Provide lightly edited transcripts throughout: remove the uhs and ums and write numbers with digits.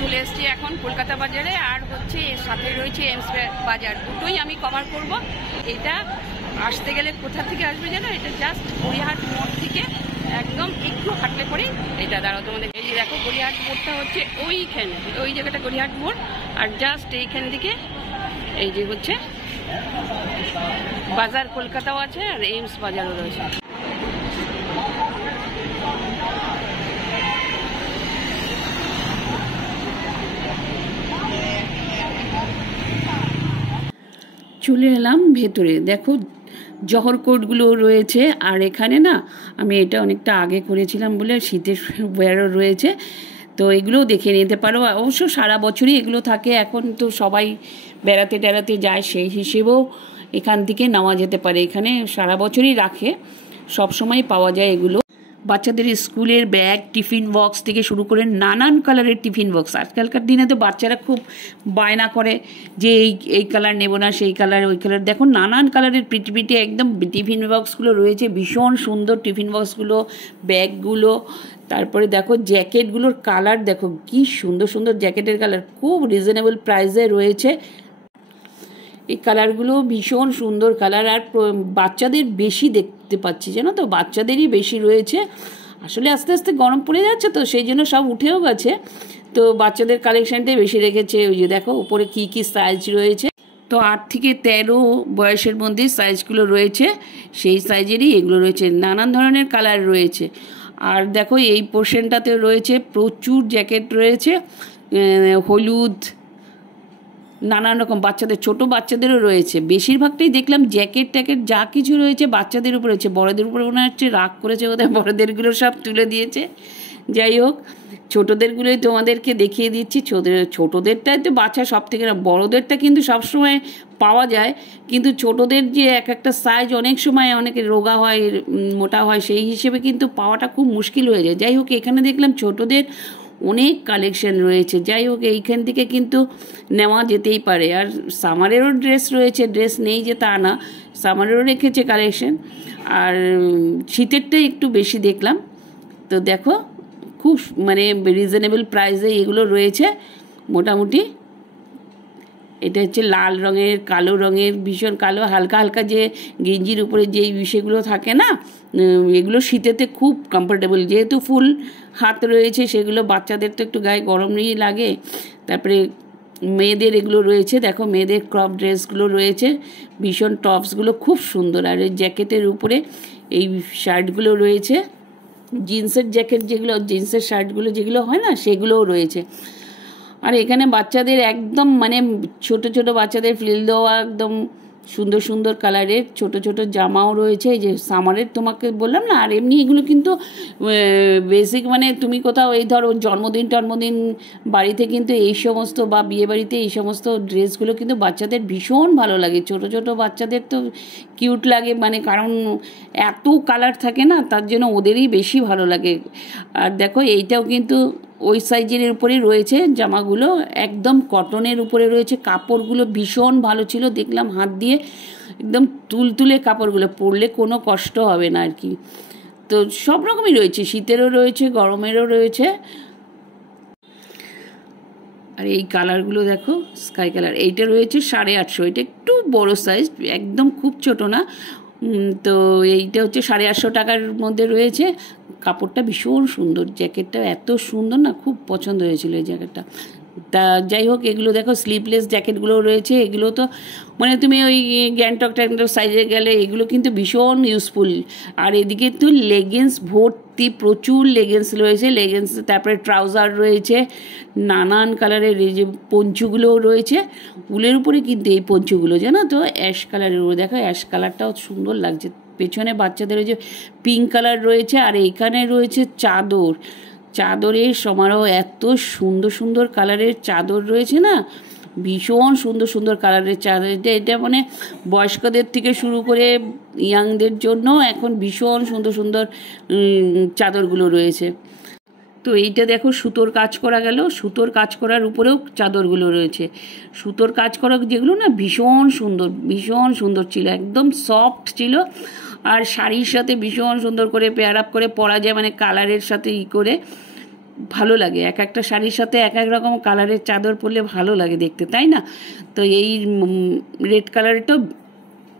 চলে এসেছি এখন কলকাতা বাজারে, আর হচ্ছে এর সাথে রয়েছে এমস বাজার, দুটোই আমি কভার করব। এটা আসতে গেলে কোথা থেকে আসবে জানো, এটা জাস্ট গড়িয়াহাট মোড় থেকে একদম একটু হাঁটলে পরে এটা দাঁড়াও তোমাদের। এই যে দেখো গড়িয়াহাট মোড়টা হচ্ছে ওইখানে, ওই জায়গাটা গড়িয়াহাট মোড়, আর জাস্ট এইখান থেকে এই যে হচ্ছে বাজার কলকাতাও আছে আর এমস বাজারও রয়েছে। চলে এলাম ভেতরে, দেখো জহর কোটগুলো রয়েছে। আর এখানে না আমি এটা অনেকটা আগে করেছিলাম বলে শীতের ওয়্যারও রয়েছে, তো এগুলোও দেখে নিতে পারো। অবশ্য সারা বছরই এগুলো থাকে, এখন তো সবাই বেড়াতে টেড়াতে যায়, সেই হিসেবেও এখান থেকে নেওয়া যেতে পারে। এখানে সারা বছরই রাখে, সব সময় পাওয়া যায় এগুলো। বাচ্চাদের স্কুলের ব্যাগ, টিফিন বক্স থেকে শুরু করে নানান কালারের টিফিন বক্স। আজকালকার দিনে তো বাচ্চারা খুব বায়না করে যে এই কালার নেব না, সেই কালার, ওই কালার। দেখো নানান কালারের পিটি একদম টিফিন বক্সগুলো রয়েছে, ভীষণ সুন্দর টিফিন বক্সগুলো, ব্যাগগুলো। তারপরে দেখো জ্যাকেটগুলোর কালার, দেখো কি সুন্দর সুন্দর জ্যাকেটের কালার, খুব রিজনেবল প্রাইসে রয়েছে। এই কালারগুলো ভীষণ সুন্দর কালার, আর বাচ্চাদের বেশি দেখতে পাচ্ছি জানো তো, বাচ্চাদেরই বেশি রয়েছে। আসলে আস্তে আস্তে গরম পড়ে যাচ্ছে তো সেই জন্য সব উঠেও গেছে, তো বাচ্চাদের কালেকশানটাই বেশি রেখেছে। ওই যে দেখো উপরে কি কি সাইজ রয়েছে, তো 8 থেকে 13 বয়সের মধ্যে সাইজগুলো রয়েছে, সেই সাইজেরই এগুলো রয়েছে, নানান ধরনের কালার রয়েছে। আর দেখো এই পোর্শনটাতে রয়েছে প্রচুর জ্যাকেট রয়েছে, হলুদ, নানান রকম বাচ্চাদের, ছোট বাচ্চাদেরও রয়েছে। বেশিরভাগটাই দেখলাম জ্যাকেট ট্যাকেট যা কিছু রয়েছে বাচ্চাদের উপরে রয়েছে, বড়দের উপরে মনে হচ্ছে রাগ করেছে বোধহয়, বড়দেরগুলো সব তুলে দিয়েছে। যাই হোক, ছোটোদেরগুলোই তোমাদেরকে দেখিয়ে দিচ্ছি। ছোটোদেরটাই তো বাচ্চা সব থেকে না, বড়োদেরটা কিন্তু সবসময় পাওয়া যায়, কিন্তু ছোটোদের যে এক একটা সাইজ অনেক সময় অনেকে রোগা হয়, মোটা হয়, সেই হিসেবে কিন্তু পাওয়াটা খুব মুশকিল হয়ে যায়। যাই হোক, এখানে দেখলাম ছোটোদের অনেক কালেকশন রয়েছে। যাই হোক, এইখান থেকে কিন্তু নেওয়া যেতেই পারে। আর সামারেরও ড্রেস রয়েছে, ড্রেস নেই যে তা না, সামারেরও রেখেছে কালেকশন। আর শীতেরটাই একটু বেশি দেখলাম। তো দেখো খুব মানে রিজনেবল প্রাইসে এগুলো রয়েছে মোটামুটি। এটা হচ্ছে লাল রঙের, কালো রঙের, ভীষণ কালো, হালকা হালকা যে গেঞ্জির উপরে যেই বিষয়গুলো থাকে না, এগুলো শীতেতে খুব কমফোর্টেবল, যেহেতু ফুল হাত রয়েছে সেগুলো বাচ্চাদের তো একটু গায়ে গরম নিয়ে লাগে। তারপরে মেয়েদের এগুলো রয়েছে, দেখো মেয়েদের ক্রপ ড্রেসগুলো রয়েছে, ভীষণ টপসগুলো খুব সুন্দর। আর এই জ্যাকেটের উপরে এই শার্টগুলো রয়েছে, জিন্সের জ্যাকেট যেগুলো, জিন্সের শার্টগুলো যেগুলো হয় না, সেগুলোও রয়েছে। আর এখানে বাচ্চাদের একদম মানে ছোট ছোট বাচ্চাদের ফ্রিল দেওয়া একদম সুন্দর সুন্দর কালারের ছোট ছোট জামাও রয়েছে, এই যে সামারের তোমাকে বললাম না। আর এমনি এগুলো কিন্তু বেসিক, মানে তুমি কোথাও এই ধরো জন্মদিন টন্মদিন বাড়িতে কিন্তু এই সমস্ত, বা বিয়ে বাড়িতে এই সমস্ত ড্রেসগুলো কিন্তু বাচ্চাদের ভীষণ ভালো লাগে। ছোট ছোট বাচ্চাদের তো কিউট লাগে, মানে কারণ এত কালার থাকে না, তার জন্য ওদেরই বেশি ভালো লাগে। আর দেখো এইটাও কিন্তু ওই সাইজের উপরেই রয়েছে জামাগুলো, একদম কটনের উপরে রয়েছে, কাপড়গুলো ভীষণ ভালো ছিল, দেখলাম হাত দিয়ে একদম তুলতুলে কাপড়গুলো, পরলে কোনো কষ্ট হবে না আর কি। তো সব রকমই রয়েছে, শীতেরও রয়েছে, গরমেরও রয়েছে। আর এই কালারগুলো দেখো, স্কাই কালার, এইটা রয়েছে 850, এটা একটু বড় সাইজ, একদম খুব ছোট না। তো এইটা হচ্ছে 850 টাকার মধ্যে রয়েছে। কাপড়টা ভীষণ সুন্দর, জ্যাকেটটা এত সুন্দর না, খুব পছন্দ হয়েছিল এই জ্যাকেটটা। তা যাই হোক, এগুলো দেখো স্লিভলেস জ্যাকেটগুলো রয়েছে, এগুলো তো মানে তুমি ওই গ্যাংটক সাইজে গেলে এগুলো কিন্তু ভীষণ ইউজফুল। আর এদিকে তো লেগিংস ভর্তি, প্রচুর লেগিংস রয়েছে, লেগিংস, তারপরে ট্রাউজার রয়েছে, নানান কালারের এই যে পঞ্চুগুলোও রয়েছে। উলের উপরে কিন্তু এই পঞ্চুগুলো জানো তো অ্যাশ কালারের উপরে, দেখো অ্যাশ কালারটাও সুন্দর লাগছে। পেছনে বাচ্চাদের ওই যে পিঙ্ক কালার রয়েছে, আর এইখানে রয়েছে চাদর, চাদরের সমারোহ, এত সুন্দর সুন্দর কালারের চাদর রয়েছে না, ভীষণ সুন্দর সুন্দর কালারের চাদর। এটা মানে বয়স্কদের থেকে শুরু করে ইয়াংদের জন্য এখন ভীষণ সুন্দর সুন্দর চাদরগুলো রয়েছে। তো এইটা দেখো সুতোর কাজ করা গেল, সুতোর কাজ করার উপরেও চাদরগুলো রয়েছে, সুতোর কাজ করা যেগুলো না ভীষণ সুন্দর, ভীষণ সুন্দর ছিল, একদম সফট ছিল। আর শাড়ির সাথে ভীষণ সুন্দর করে পেয়ার আপ করে পরা যায়, মানে কালারের সাথে করে ভালো লাগে, এক একটা শাড়ির সাথে এক এক রকম কালারের চাদর পরলে ভালো লাগে দেখতে, তাই না? তো এই রেড কালারটা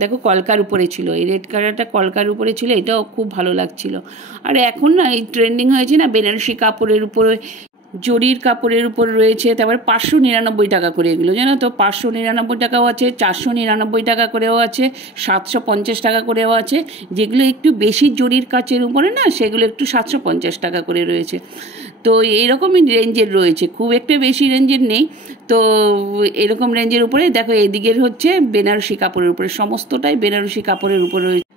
দেখো কলকার উপরে ছিল, এই রেড কালারটা কলকার উপরে ছিল, এটাও খুব ভালো লাগছিল। আর এখন না এই ট্রেন্ডিং হয়েছে না বেনারসি কাপড়ের উপরে, জরির কাপড়ের উপর রয়েছে, তারপরে 599 টাকা করে এগুলো, জানো তো? 599 টাকাও আছে, 499 টাকা করেও আছে, 750 টাকা করেও আছে। যেগুলো একটু বেশি জরির কাচের উপরে না, সেগুলো একটু 750 টাকা করে রয়েছে। তো এইরকমই রেঞ্জের রয়েছে, খুব একটা বেশি রেঞ্জের নেই। তো এরকম রেঞ্জের উপরে দেখো এদিকের হচ্ছে বেনারসি কাপড়ের উপরে, সমস্তটাই বেনারসি কাপড়ের উপর রয়েছে।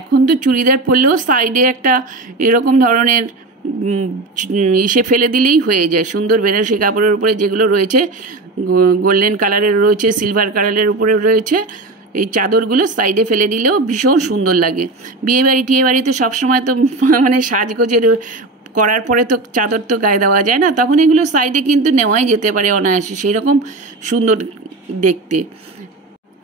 এখন তো চুড়িদার পরলেও সাইডে একটা এরকম ধরনের ইসে ফেলে দিলেই হয়ে যায়, সুন্দর বেনারসি কাপড়ের উপরে যেগুলো রয়েছে, গোল্ডেন কালারের রয়েছে, সিলভার কালারের উপরে রয়েছে, এই চাদরগুলো সাইডে ফেলে দিলেও ভীষণ সুন্দর লাগে। বিয়েবাড়ি টিয়েবাড়িতে সবসময় তো মানে সাজগোজের করার পরে তো চাদর তো গায়ে দেওয়া যায় না, তখন এগুলো সাইডে কিন্তু নেওয়াই যেতে পারে অনায়াসে, সেই রকম সুন্দর দেখতে।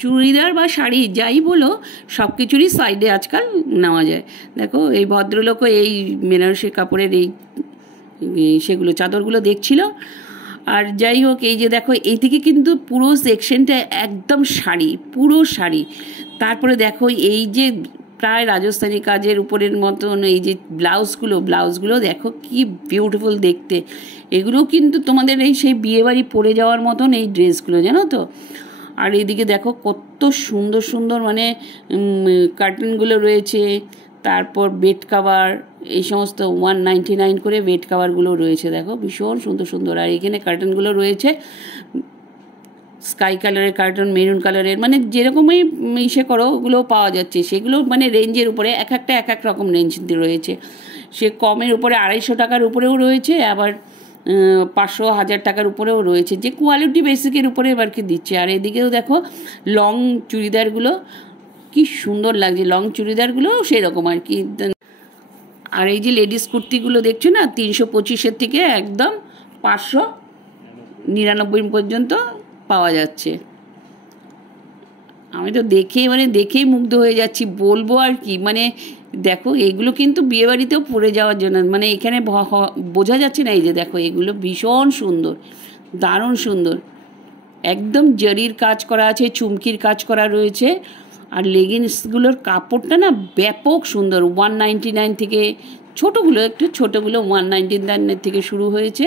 চুড়িদার বা শাড়ি যাই বলো, সব কিছুরই সাইডে আজকাল নেওয়া যায়। দেখো এই ভদ্রলোকও এই বেনারসি কাপড়ের এই সেগুলো চাদরগুলো দেখছিল। আর যাই হোক, এই যে দেখো এইদিকে কিন্তু পুরো সেকশনটা একদম শাড়ি, পুরো শাড়ি। তারপরে দেখো এই যে প্রায় রাজস্থানী কাজের উপরের মতন এই যে ব্লাউজগুলো দেখো কি বিউটিফুল দেখতে। এগুলো কিন্তু তোমাদের এই সেই বিয়েবাড়ি পরে যাওয়ার মতন এই ড্রেসগুলো, জানো তো? আর এদিকে দেখো কত সুন্দর সুন্দর মানে কার্টেনগুলো রয়েছে, তারপর বেড কাভার, এই সমস্ত 199 করে বেড কাভারগুলো রয়েছে, দেখো ভীষণ সুন্দর সুন্দর। আর এখানে কার্টেনগুলো রয়েছে স্কাই কালারের কার্টন, মেরুন কালারের, মানে যেরকমই ইসে করো ওগুলো পাওয়া যাচ্ছে। সেগুলো মানে রেঞ্জের উপরে এক একটা এক এক রকম রেঞ্জ রয়েছে। সে কমের উপরে 250 টাকার উপরেও রয়েছে, আবার 500 1000 টাকার উপরেও রয়েছে, যে কোয়ালিটি বেসিকের উপরে এবার কি দিচ্ছে। আর এদিকেও দেখো লং চুড়িদারগুলো কি সুন্দর লাগছে, লং চুড়িদারগুলো সেরকম আর কি। আর এই যে লেডিস কুর্তিগুলো দেখছো না, 325 থেকে একদম 599 পর্যন্ত পাওয়া যাচ্ছে। আমি তো দেখেই মুগ্ধ হয়ে যাচ্ছি, বলবো আর কি। মানে দেখো এগুলো কিন্তু বিয়েবাড়িতেও পরে যাওয়ার জন্য, মানে এখানে বোঝা যাচ্ছে না। এই যে দেখো এগুলো ভীষণ সুন্দর, দারুণ সুন্দর, একদম জরির কাজ করা আছে, চুমকির কাজ করা রয়েছে। আর লেগিংসগুলোর কাপড়টা না ব্যাপক সুন্দর। 199 থেকে ছোটোগুলো, একটু ছোটোগুলো 199 থেকে শুরু হয়েছে,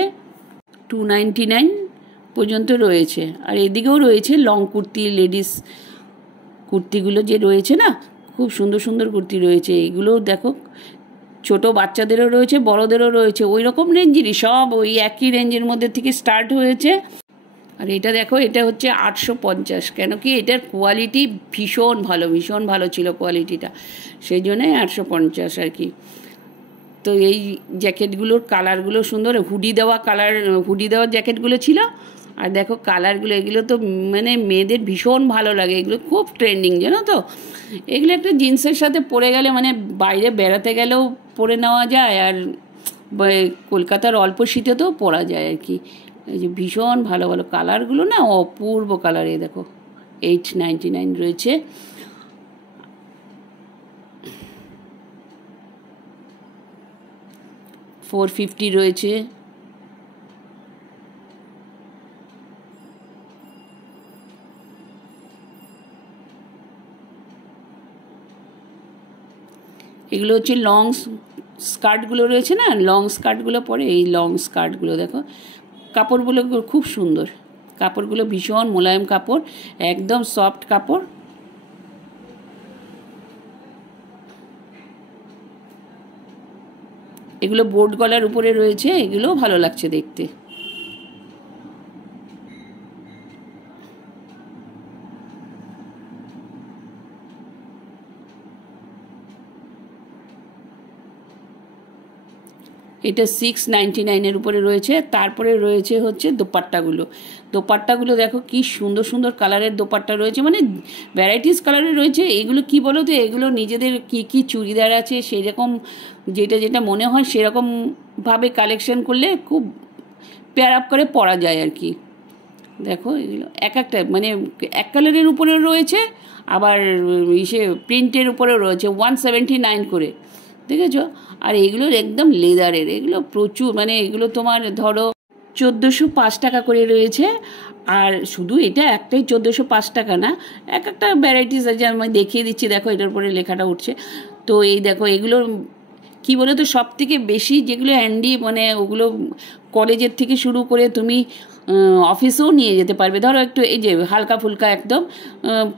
299 পর্যন্ত রয়েছে। আর এদিকেও রয়েছে লং কুর্তি, লেডিস কুর্তিগুলো যে রয়েছে না, খুব সুন্দর সুন্দর কুর্তি রয়েছে। এগুলো দেখো ছোট বাচ্চাদেরও রয়েছে, বড়দেরও রয়েছে, ওই রকম রেঞ্জেরই সব, ওই একই রেঞ্জের মধ্যে থেকে স্টার্ট হয়েছে। আর এটা দেখো, এটা হচ্ছে 850, কেন কি এটার কোয়ালিটি ভীষণ ভালো ছিল কোয়ালিটিটা, সেই জন্যই 850 আর কি। তো এই জ্যাকেটগুলোর কালারগুলো সুন্দর, হুডি দেওয়া জ্যাকেটগুলো ছিল। আর দেখো কালারগুলো, এগুলো তো মানে মেয়েদের ভীষণ ভালো লাগে, এগুলো খুব ট্রেন্ডিং, জানো তো? এগুলো একটা জিন্সের সাথে পরে গেলে, মানে বাইরে বেড়াতে গেলেও পরে নেওয়া যায়, আর কলকাতার অল্প শীতেতেও পরা যায় আর কি। এই যে ভীষণ ভালো কালারগুলো না, অপূর্ব কালার। এই দেখো 899 রয়েছে। $450 রয়েছে। এগুলো হচ্ছে লং স্কার্টগুলো রয়েছে না, লং স্কার্টগুলো পরে, এই লং স্কার্টগুলো দেখো কাপড়গুলো খুব সুন্দর, কাপড়গুলো ভীষণ মোলায়েম কাপড়, একদম সফট কাপড়। এগুলো বোর্ড গলার উপরে রয়েছে, এগুলোও ভালো লাগছে দেখতে। এটা 699 উপরে রয়েছে। তারপরে রয়েছে হচ্ছে দোপাট্টাগুলো দেখো কি সুন্দর সুন্দর কালারের দোপাট্টা রয়েছে, মানে ভ্যারাইটিস কালারের রয়েছে। এগুলো কি বলো তো, এগুলো নিজেদের কি চুড়িদার আছে সেরকম, যেটা মনে হয় সেরকমভাবে কালেকশন করলে খুব পেয়ার আপ করে পরা যায় আর কি। দেখো এগুলো এক একটা মানে এক কালারের উপরেও রয়েছে, আবার প্রিন্টের উপরেও রয়েছে 179 করে। দেখেছো? আর এগুলোর একদম লেদারের, এগুলো প্রচুর, মানে এগুলো তোমার ধরো 1405 টাকা করে রয়েছে। আর শুধু এটা একটাই 1405 টাকা না, এক একটা ভ্যারাইটিস আছে, আমি দেখিয়ে দিচ্ছি। দেখো এটার উপরে লেখাটা উঠছে। তো এই দেখো এগুলোর কি বলো তো, সব থেকে বেশি যেগুলো হ্যান্ডি, মানে ওগুলো কলেজের থেকে শুরু করে তুমি অফিসেও নিয়ে যেতে পারবে। ধরো একটু এই যে হালকা ফুলকা একদম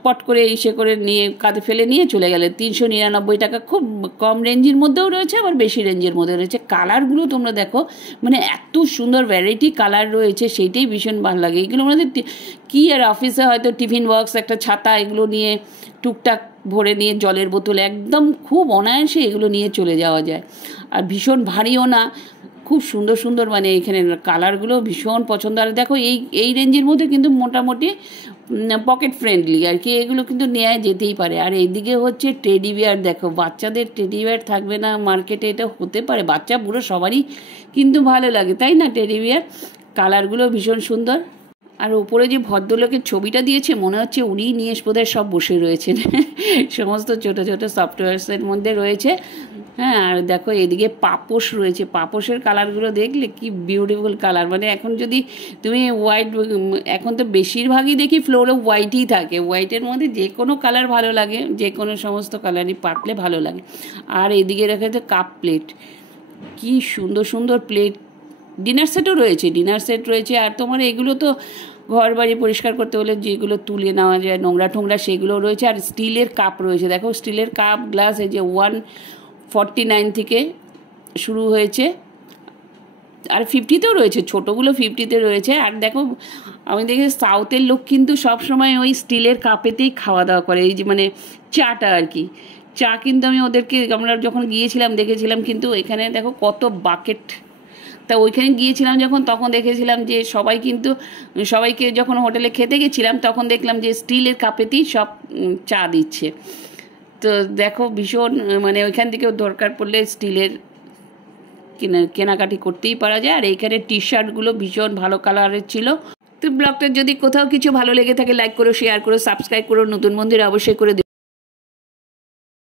পট করে ইসে করে নিয়ে কাঁধে ফেলে নিয়ে চলে গেলে 399 টাকা। খুব কম রেঞ্জের মধ্যেও রয়েছে, আবার বেশি রেঞ্জের মধ্যেও রয়েছে। কালারগুলো তোমরা দেখো, মানে এত সুন্দর ভ্যারাইটি কালার রয়েছে, সেইটাই ভীষণ ভালো লাগে। এগুলো আমাদের কী আর অফিসে হয়তো টিফিন বক্স, একটা ছাতা, এগুলো নিয়ে টুকটাক ভরে নিয়ে, জলের বোতল, একদম খুব অনায়াসে এগুলো নিয়ে চলে যাওয়া যায়। আর ভীষণ ভারীও না, খুব সুন্দর সুন্দর, মানে এখানে কালারগুলো ভীষণ পছন্দ। আর দেখো এই রেঞ্জের মধ্যে কিন্তু মোটামুটি পকেট ফ্রেন্ডলি আর কি, এগুলো কিন্তু নেওয়া যেতেই পারে। আর এইদিকে হচ্ছে টেডি বিয়ার। দেখো বাচ্চাদের টেডি বিয়ার থাকবে না মার্কেটে, এটা হতে পারে, বাচ্চা বুড়ো সবারই কিন্তু ভালো লাগে, তাই না? টেডি বিয়ার কালারগুলো ভীষণ সুন্দর। আর ওপরে যে ভদ্রলোকের ছবিটা দিয়েছে, মনে হচ্ছে উনিই নিয়ে বোধহয় সব বসে রয়েছেন সমস্ত ছোটো ছোটো সফটওয়্যার্সের মধ্যে রয়েছে। হ্যাঁ, আর দেখো এদিকে পাপোশ রয়েছে। পাপোশের কালারগুলো দেখলে কি বিউটিফুল কালার। মানে এখন যদি তুমি হোয়াইট, এখন তো বেশিরভাগই দেখি ফ্লোরে হোয়াইটই থাকে, হোয়াইটের মধ্যে যে কোনো কালার ভালো লাগে, যে কোনো সমস্ত কালারই পাতলে ভালো লাগে। আর এদিকে রেখেছে কাপ প্লেট, কি সুন্দর সুন্দর প্লেট। ডিনার সেটও রয়েছে, ডিনার সেট রয়েছে। আর তোমার এগুলো তো ঘর বাড়ি পরিষ্কার করতে হলে যেগুলো তুলে নেওয়া যায় নোংরা ঠোংরা, সেগুলো রয়েছে। আর স্টিলের কাপ রয়েছে, দেখো স্টিলের কাপ গ্লাস, এই যে 149 থেকে শুরু হয়েছে, আর 50তেও রয়েছে, ছোটোগুলো 50তে রয়েছে। আর দেখো আমি দেখি সাউথের লোক কিন্তু সবসময় ওই স্টিলের কাপেতেই খাওয়া দাওয়া করে, এই যে মানে চাটা আর কি। চা কিন্তু আমি ওদেরকে, আমরা যখন গিয়েছিলাম দেখেছিলাম, কিন্তু এখানে দেখো কত বাকেট। তা ওইখানে গিয়েছিলাম যখন, তখন দেখেছিলাম যে সবাই কিন্তু, সবাইকে যখন হোটেলে খেতে গেছিলাম তখন দেখলাম যে স্টিলের কাপেতেই সব চা দিচ্ছে। তো দেখো ভীষণ, মানে ওইখান থেকেও দরকার পড়লে স্টিলের কেনাকাটি করতেই পারা যায়। আর এইখানে টি শার্টগুলো ভীষণ ভালো কালারের ছিল। তো ব্লগটা যদি কোথাও কিছু ভালো লেগে থাকে, লাইক করো, শেয়ার করো, সাবস্ক্রাইব করো, নতুন বন্ধুরা অবশ্যই করে দিও।